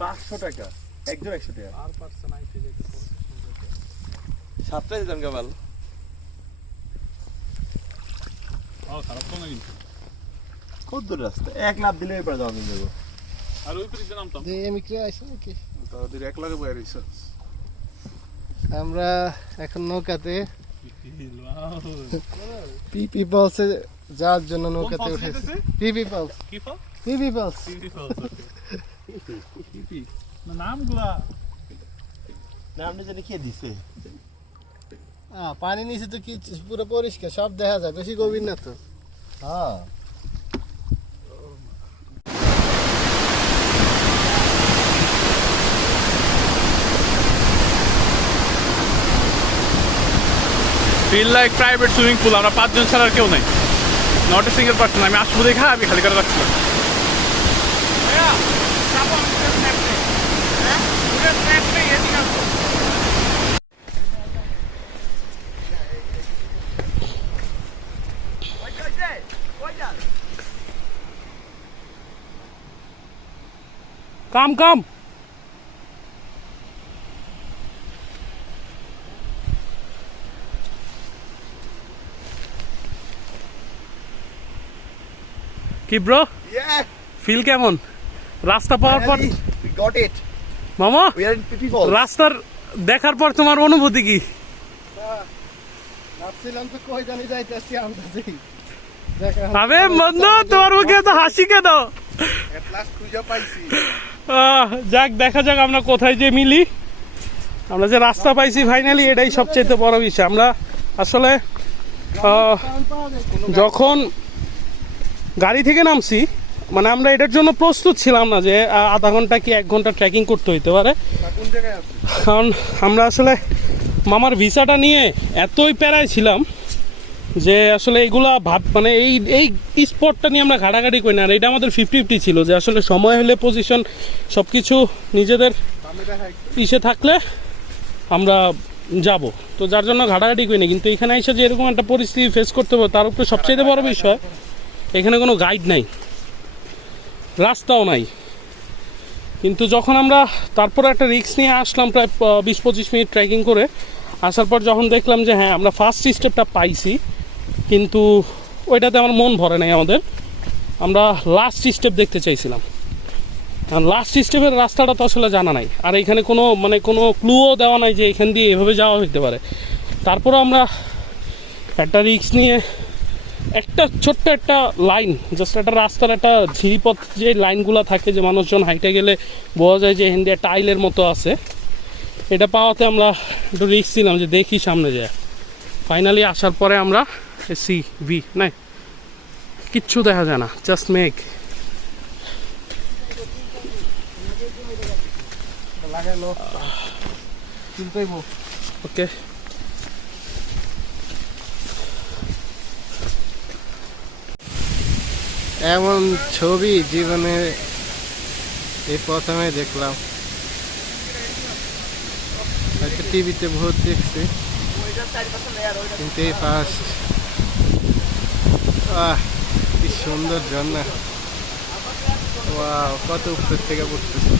500 টাকা একজন 100 টাকা আর পারছে না আইতে যেতে 7টাই দিতাম কেবল খারাপ তো না কিন্তু কত দূর রাস্তা 1 লাখ দিলে এবার যাওয়া যাবে আর ওই পরিতে নামতাম যে এমিক্রে আইছে নাকি তাদের 1 লাখে বইয়া রইছে আমরা এখন নৌকাতে পিপি পালসে যাওয়ার জন্য নৌকাতে উঠেছি পিপি পালস কি ফল পিপি পালস পিপি ফল পিপি নামগুলা নামটা জানি কে দিছে পানি নিচে তো কি পুরো পরিষ্কার সব দেখা যায় বেশি গভীর না তো হ্যাঁ feel like private swimming pool আমরা 5 জন ছাড়া আর কেউ নাই নট এ সিঙ্গেল পার্সন আমি আসবো দেখা আমি খালি করে রাখছিলাম Come, come. কি ব্রো ফিল কেমন রাস্তা পাওয়ার পর we got it মামা we are in Pipi Falls রাস্তার দেখার পর তোমার অনুভূতি কি ভাবছিলাম তো কই জানি যাইতেছি আন্দাজে আবে বন্ধু তোমার মুখে তো হাসি কেন at last খুঁজে পাইছি যাক দেখা যাক আমরা কোথায় যে মিলি আমরা যে রাস্তা পাইছি ফাইনালি এটাই সবচেয়ে বড় বিষয় আমরা আসলে যখন গাড়ি থেকে নামছি মানে আমরা এটার জন্য প্রস্তুত ছিলাম না যে আধা ঘন্টা কি 1 ঘন্টা ট্রেকিং করতে হইতে পারে কোন জায়গায় আছে কারণ আমরা আসলে মামার ভিসাটা নিয়ে এতই প্যারায় ছিলাম যে আসলে এইগুলা মানে এই স্পটটা নিয়ে আমরা ঘাটাঘাটি করি না আর এটা আমাদের 50-50 ছিল যে আসলে সময় হলে পজিশন সব কিছু নিজেদের ইসে থাকলে আমরা যাব তো যার জন্য ঘাটাঘাটি করি না কিন্তু এখানে এসে যে এরকম একটা পরিস্থিতি ফেস করতে হবে তার উপরে সবচেয়ে বড় বিষয় এখানে কোনো গাইড নাই রাস্তাও নাই কিন্তু যখন আমরা তারপর একটা রিস্ক নিয়ে আসলাম প্রায় 20-25 মিনিট ট্রেকিং করে আসার পর যখন দেখলাম যে হ্যাঁ আমরা ফার্স্ট স্টেপটা পাইছি কিন্তু ওইটাতে আমার মন ভরে নাই আমাদের আমরা লাস্ট স্টেপ দেখতে চাইছিলাম আর লাস্ট স্টেপের রাস্তাটা তো আসলে জানা নাই আর এখানে কোনো ক্লুও দেওয়া নাই যে এখান দিয়ে এভাবে যাওয়া হতে পারে তারপরও আমরা একটা রিস্ক নিয়ে একটা ছোট্ট একটা লাইন জাস্ট একটা রাস্তার একটা ঝিরিপথ যে লাইনগুলো থাকে যে মানুষজন হাইটে গেলে বোঝা যায় যে হিন্দি টাইলের মতো আছে এটা পাওয়াতে আমরা একটু রিস্ক ছিলাম যে দেখি সামনে যায় ফাইনালি আসার পরে আমরা সি ভি নাই কিচ্ছু দেখা যায় না জাস্ট মেঘ ওকে এমন ছবি জীবনে এই প্রথমে দেখলাম হয়তো টিভিতে বহুত দেখছি কিন্তু এই ফার্স্ট কি সুন্দর ঝর্ণা ওয়াও কত উপর থেকে পড়তেছে